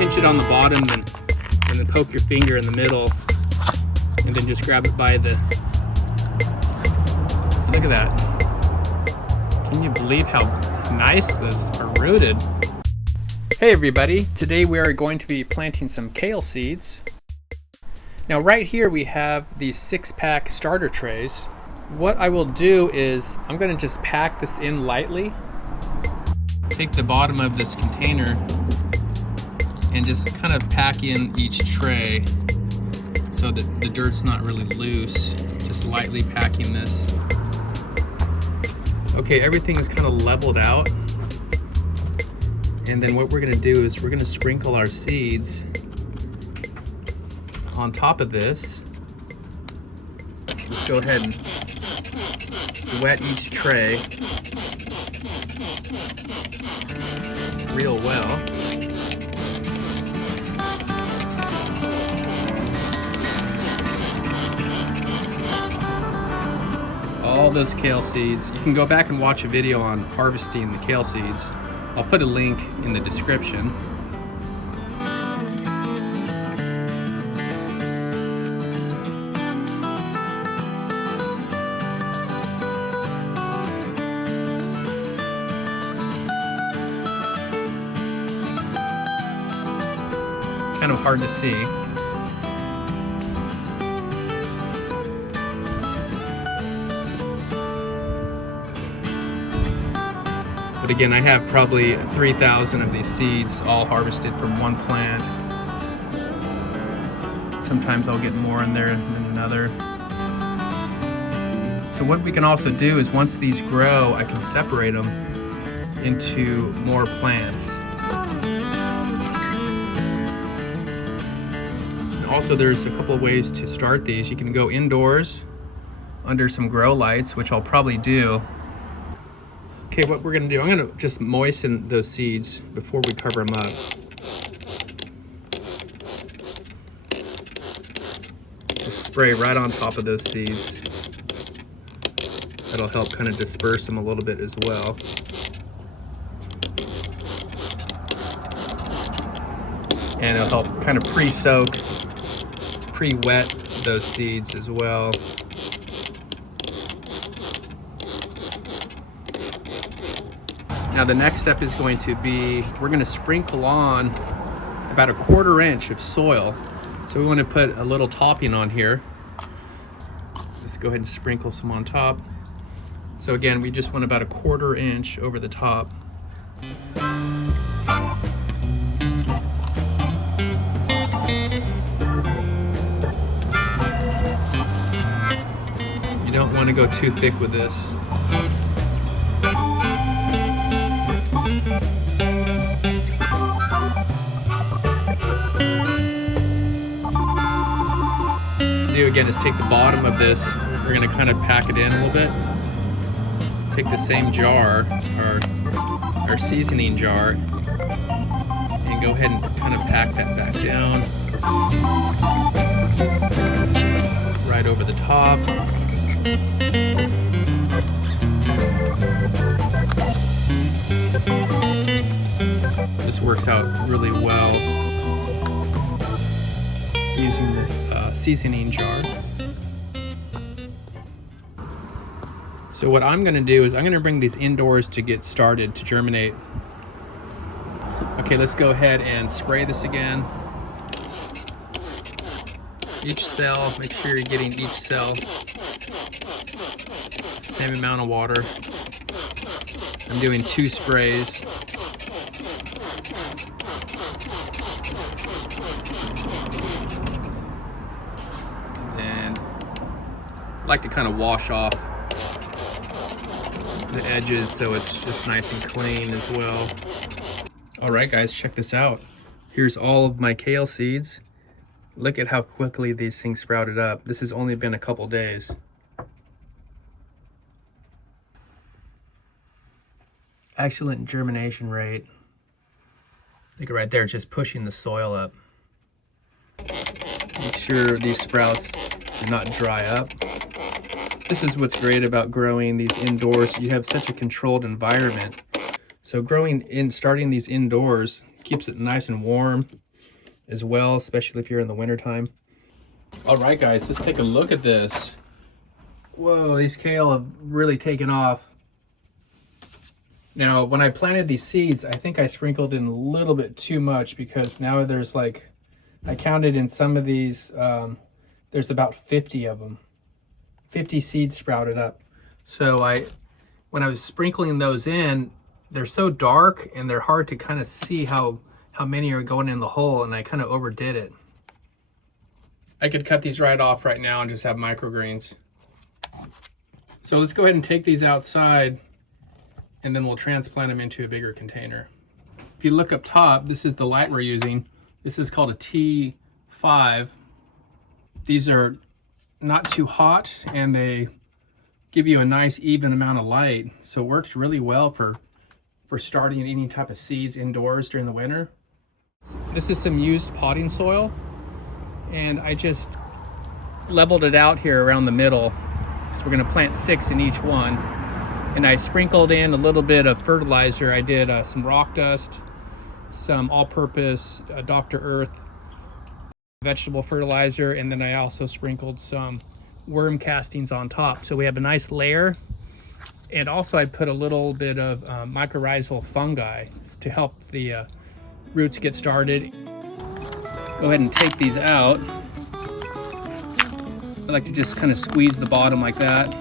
pinch it on the bottom and then poke your finger in the middle, and then just grab it by the... Look at that. Can you believe how nice those are rooted? Hey everybody, today we are going to be planting some kale seeds. Now right here we have these 6-pack starter trays. What I will do is I'm going to just pack this in lightly. Take the bottom of this container and just kind of pack in each tray so that the dirt's not really loose. Just lightly packing this. Okay, everything is kind of leveled out. And then what we're going to do is we're going to sprinkle our seeds on top of this. Let's go ahead and wet each tray real well. All those kale seeds. You can go back and watch a video on harvesting the kale seeds. I'll put a link in the description. Kind of hard to see. But again, I have probably 3,000 of these seeds all harvested from one plant. Sometimes I'll get more in there than another. So what we can also do is once these grow, I can separate them into more plants. And also there's a couple of ways to start these. You can go indoors under some grow lights, which I'll probably do. Okay, what we're gonna do, I'm gonna just moisten those seeds before we cover them up. Just spray right on top of those seeds. That'll help kind of disperse them a little bit as well. And it'll help kind of pre-soak, pre-wet those seeds as well. Now the next step is going to be, we're going to sprinkle on about a 1/4 inch of soil. So we want to put a little topping on here. Let's go ahead and sprinkle some on top. So again, we just want about a 1/4 inch over the top. You don't want to go too thick with this. Again is take the bottom of this, we're going to kind of pack it in a little bit. Take the same jar, our seasoning jar, and go ahead and kind of pack that back down. Right over the top. This works out really well using this seasoning jar. So what I'm going to do is I'm going to bring these indoors to get started to germinate. Okay, let's go ahead and spray this again. Each cell, make sure you're getting each cell same amount of water. I'm doing 2 sprays. I like to kind of wash off the edges so it's just nice and clean as well. All right guys, check this out. Here's all of my kale seeds. Look at how quickly these things sprouted up. This has only been a couple days. Excellent germination rate. Look right there, just pushing the soil up. Make sure these sprouts do not dry up. This is what's great about growing these indoors. You have such a controlled environment. So starting these indoors keeps it nice and warm. as well, especially if you're in the wintertime. All right, guys, let's take a look at this. Whoa, these kale have really taken off. Now, when I planted these seeds, I think I sprinkled in a little bit too much, because now there's like, I counted in some of these, there's about 50 of them. 50 seeds sprouted up. So when I was sprinkling those in, they're so dark and they're hard to kind of see how many are going in the hole, and I kind of overdid it. I could cut these right off right now and just have microgreens. So let's go ahead and take these outside, and then we'll transplant them into a bigger container. If you look up top, this is the light we're using. This is called a T5. These are not too hot, and they give you a nice even amount of light. So it works really well for starting any type of seeds indoors during the winter. This is some used potting soil, and I just leveled it out here around the middle. So we're gonna plant 6 in each one. And I sprinkled in a little bit of fertilizer. I did some rock dust, some all-purpose Dr. Earth vegetable fertilizer, and then I also sprinkled some worm castings on top. So we have a nice layer. And also I put a little bit of mycorrhizal fungi to help the roots get started. Go ahead and take these out. I like to just kind of squeeze the bottom like that,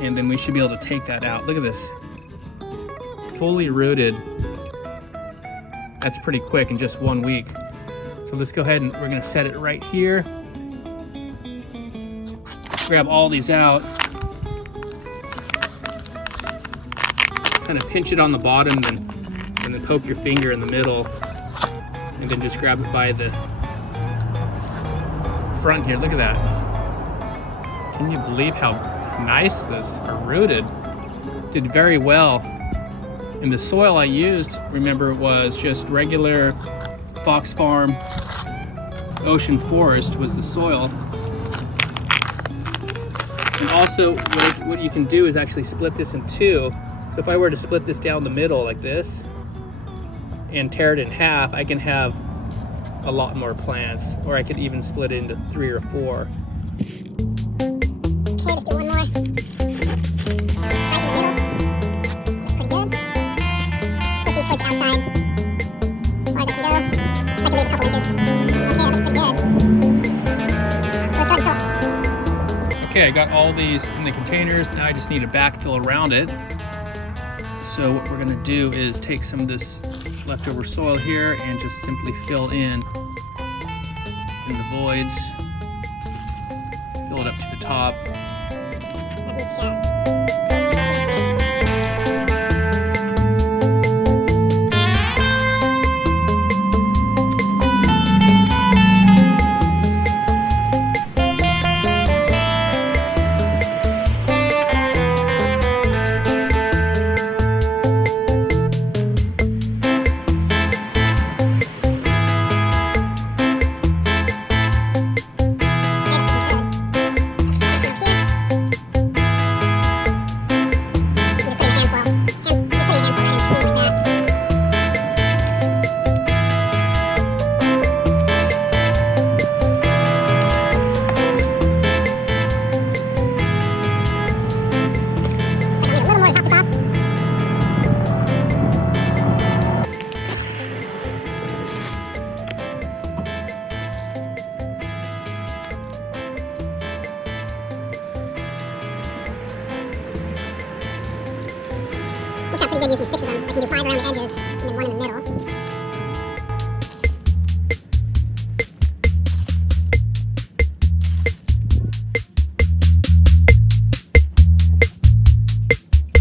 and then we should be able to take that out. Look at this, fully rooted. That's pretty quick in just 1 week. So let's go ahead and we're gonna set it right here. Grab all these out, kind of pinch it on the bottom, and then poke your finger in the middle, and then just grab it by the front here. Look at that. Can you believe how nice this are rooted? Did very well. And the soil I used, remember, was just regular Fox Farm Ocean Forest was the soil. And also what you can do is actually split this in two. So if I were to split this down the middle like this and tear it in half, I can have a lot more plants, or I could even split it into 3 or 4. Okay, I got all these in the containers. Now I just need a backfill around it. So what we're gonna do is take some of this leftover soil here and just simply fill in the voids. Fill it up to the top. Pretty good using 6 of them. I can do 5 around the edges and then 1 in the middle.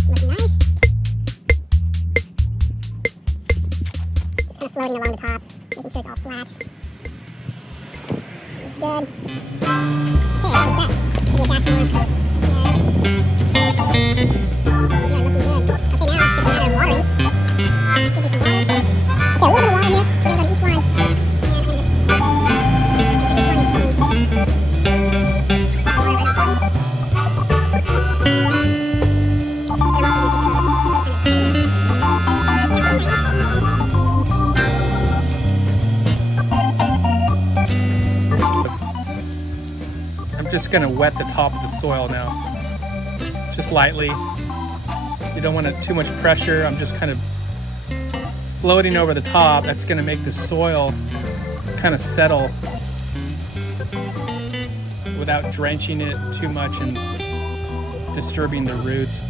Looks nice. It's kind of floating along the top, making sure it's all flat. Looks good. Okay, we're set. Maybe attach more. just going to wet the top of the soil now, just lightly. You don't want too much pressure. I'm just kind of floating over the top. That's going to make the soil kind of settle without drenching it too much and disturbing the roots.